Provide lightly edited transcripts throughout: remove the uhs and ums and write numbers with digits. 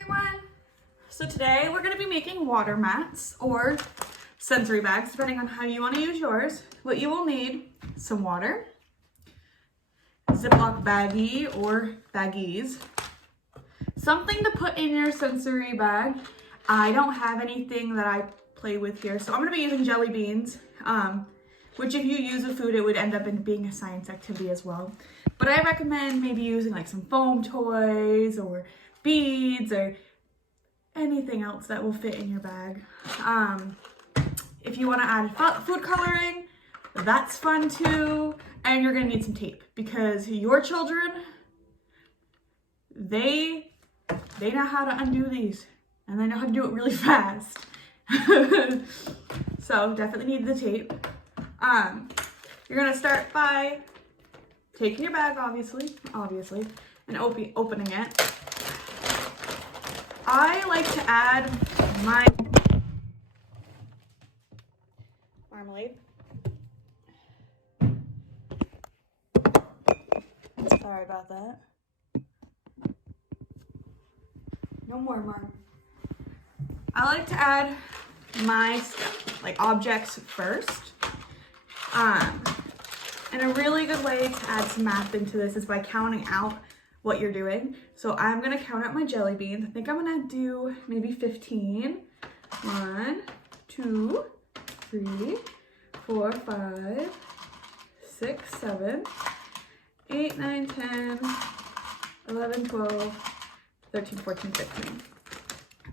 Everyone. So today we're going to be making water mats or sensory bags, depending on how you want to use yours. What you will need: some water, Ziploc baggie or baggies, something to put in your sensory bag. I don't have anything that I play with here, so I'm going to be using jelly beans, which if you use a food, it would end up in being a science activity as well. But I recommend maybe using like some foam toys or beads or anything else that will fit in your bag. If you want to add food coloring, that's fun too. And you're going to need some tape because your children, they know how to undo these and they know how to do it really fast. So definitely need the tape. You're going to start by taking your bag, obviously, and opening it. I like to add my marmalade. Sorry about that. No more marmalade. I like to add my objects first. And a really good way to add some math into this is by counting out what you're doing. So I'm gonna count out my jelly beans. I think I'm gonna do maybe 15. 1, 2, 3, 4, 5, 6, 7, 8, 9, 10, 11, 12, 13, 14, 15.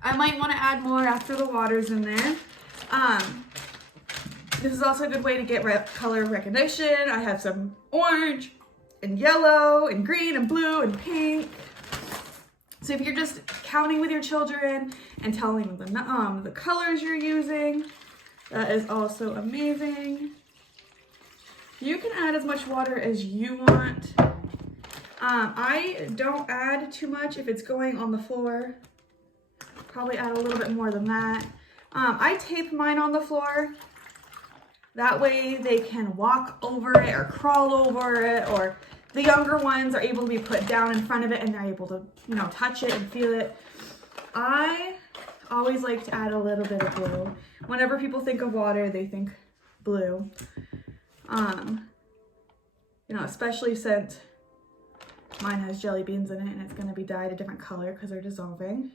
I might want to add more after the water's in there. This is also a good way to get color recognition. I have some orange and yellow and green and blue and pink. So if you're just counting with your children and telling them the colors you're using, that is also amazing. You can add as much water as you want. I don't add too much if it's going on the floor. Probably add a little bit more than that. I tape mine on the floor. That way they can walk over it or crawl over it, or the younger ones are able to be put down in front of it and they're able to, touch it and feel it. I always like to add a little bit of blue. Whenever people think of water, they think blue. Especially since mine has jelly beans in it and it's going to be dyed a different color because they're dissolving.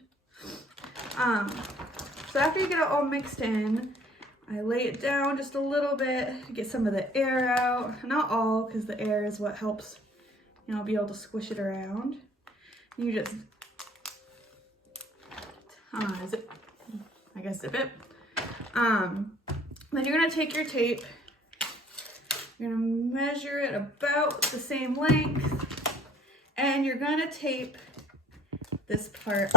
So after you get it all mixed in, I lay it down just a little bit to get some of the air out. Not all, because the air is what helps, be able to squish it around. You just zip it. Then you're gonna take your tape. You're gonna measure it about the same length, and you're gonna tape this part.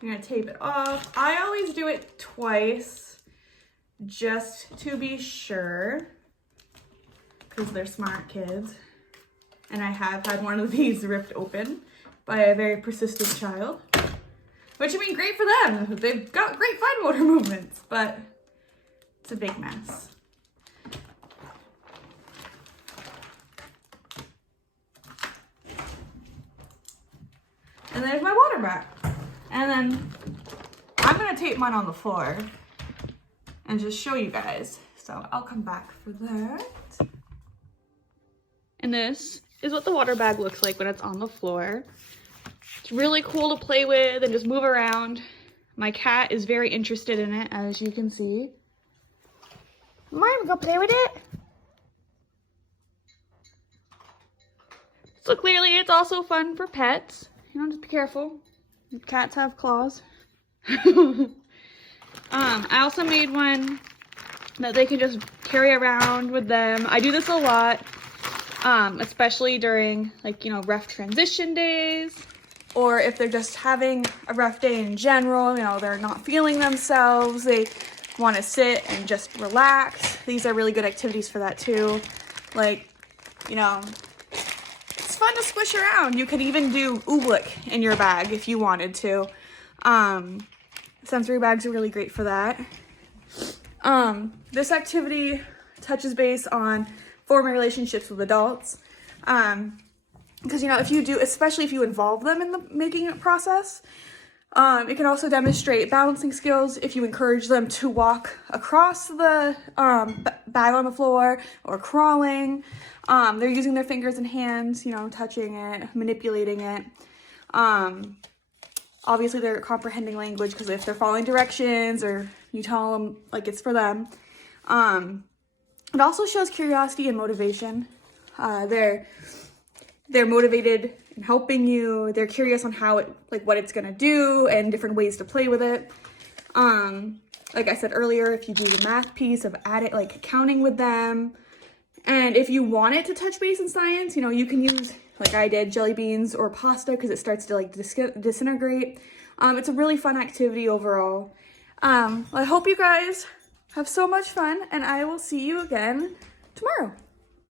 You're gonna tape it off. I always do it twice just to be sure because they're smart kids. And I have had one of these ripped open by a very persistent child, which great for them. They've got great fine motor movements, but it's a big mess. And there's my water back. And then I'm gonna tape mine on the floor and just show you guys. So I'll come back for that. And this is what the water bag looks like when it's on the floor. It's really cool to play with and just move around. My cat is very interested in it, as you can see. Mom, go play with it. So clearly it's also fun for pets. Just be careful. Cats have claws. I also made one that they can just carry around with them. I do this a lot, especially during rough transition days, or if they're just having a rough day in general, they're not feeling themselves, they want to sit and just relax. These are really good activities for that too. It's fun to squish around. You could even do oobleck in your bag if you wanted to. sensory bags are really great for that. This activity touches base on forming relationships with adults. Because, you know, if you do, especially if you involve them in the making process, it can also demonstrate balancing skills if you encourage them to walk across the bag on the floor or crawling. They're using their fingers and hands, you know, touching it, manipulating it. Obviously, they're comprehending language because if they're following directions or you tell them, like, it's for them. It also shows curiosity and motivation. They're motivated in helping you. They're curious on how it, like what it's gonna do and different ways to play with it. Like I said earlier, if you do the math piece of like counting with them, and if you want it to touch base in science, you know, you can use, like I did, jelly beans or pasta because it starts to like disintegrate. It's a really fun activity overall. I hope you guys have so much fun, and I will see you again tomorrow.